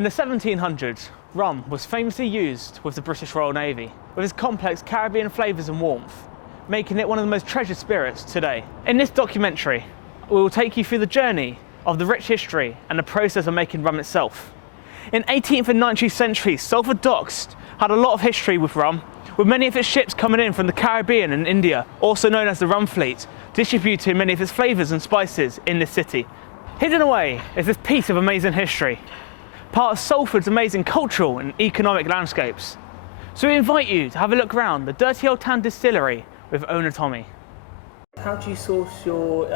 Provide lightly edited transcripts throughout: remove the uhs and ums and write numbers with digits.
In the 1700s, rum was famously used with the British Royal Navy, with its complex Caribbean flavours and warmth, making it one of the most treasured spirits today. In this documentary, we will take you through the journey of the rich history and the process of making rum itself. In 18th and 19th centuries, Salford Docks had a lot of history with rum, with many of its ships coming in from the Caribbean and India, also known as the rum fleet, distributing many of its flavours and spices in this city. Hidden away is this piece of amazing history, part of Salford's amazing cultural and economic landscapes. So we invite you to have a look around the dirty old town distillery with owner Tommy. How do you source your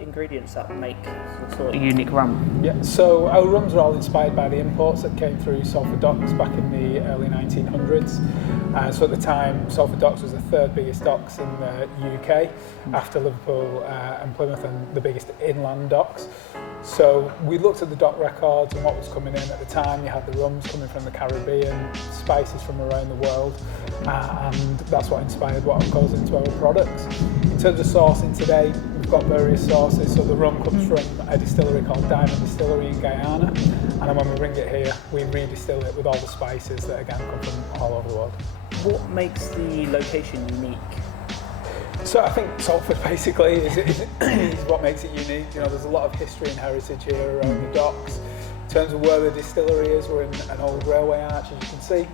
ingredients that make sort of Unique rum. Yeah, so our rums are all inspired by the imports that came through Salford Docks back in the early 1900s. So at the time, Salford Docks was the third biggest docks in the UK, after Liverpool and Plymouth, and the biggest inland docks. So we looked at the dock records and what was coming in at the time. You had the rums coming from the Caribbean, spices from around the world, and that's what inspired what goes into our products. In terms of sourcing today, we've got various sources. So the rum comes from a distillery called Diamond Distillery in Guyana, and then when we bring it here, we redistill it with all the spices that again come from all over the world. What makes the location unique? So I think Salford basically is what makes it unique. You know, there's a lot of history and heritage here around the docks. In terms of where the distillery is, we're in an old railway arch, as you can see.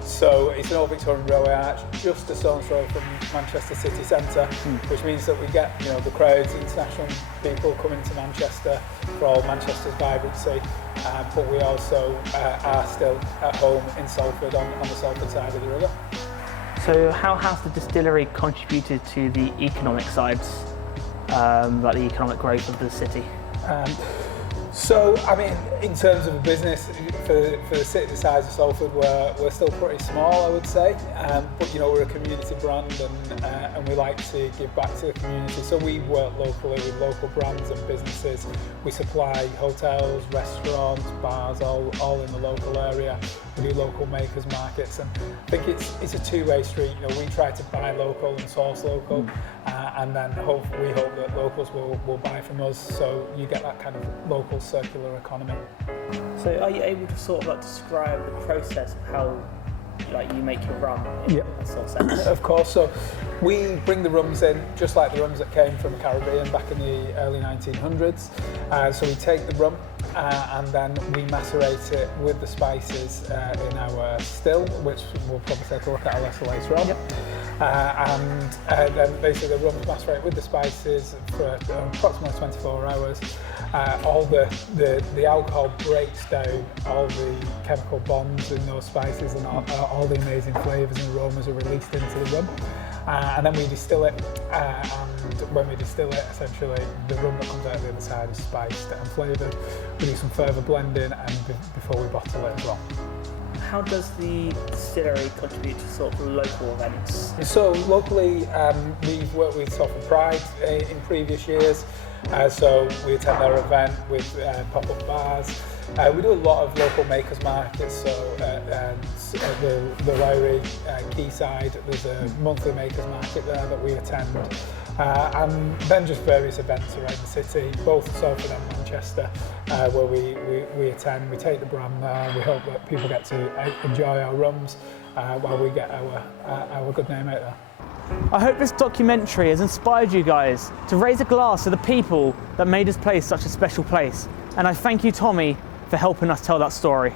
So it's an old Victorian railway arch, just a stone's throw from Manchester city centre, which means that we get, you know, the crowds, international people coming to Manchester for all Manchester's vibrancy, but we also are still at home in Salford on the Salford side of the river. So how has the distillery contributed to the economic sides, like the economic growth of the city? So, I mean, in terms of a business, for the city the size of Salford, we're still pretty small, I would say. But, you know, we're a community brand and we like to give back to the community. So we work locally with local brands and businesses. We supply hotels, restaurants, bars, all in the local area. We do local makers markets, and I think it's a two-way street. You know, we try to buy local and source local, and then we hope that locals will buy from us, so you get that kind of local circular economy. So are you able to sort of like describe the process of how you make your rum in a sort of sense? Of course. So we bring the rums in just like the rums that came from the Caribbean back in the early 1900s. So we take the rum and then we macerate it with the spices in our still, which we'll probably take a look at a little later on. And then basically the rum's macerated with the spices for approximately 24 hours. All the alcohol breaks down all the chemical bonds in those spices, and all the amazing flavours and aromas are released into the rum. And then we distill it, and when we distill it, essentially the rum that comes out the other side is spiced and flavoured. We do some further blending and before we bottle it as well. How does the distillery contribute to sort of local events? So locally, we've worked with Salford Pride in previous years. So we attend their event with pop-up bars. We do a lot of local makers markets, so the Lowry quayside, there's a monthly makers market there that we attend. And then just various events around the city, both Salford and Manchester, where we attend. We take the brand there. We hope that people get to enjoy our rums while we get our good name out there. I hope this documentary has inspired you guys to raise a glass to the people that made this place such a special place. And I thank you, Tommy, for helping us tell that story.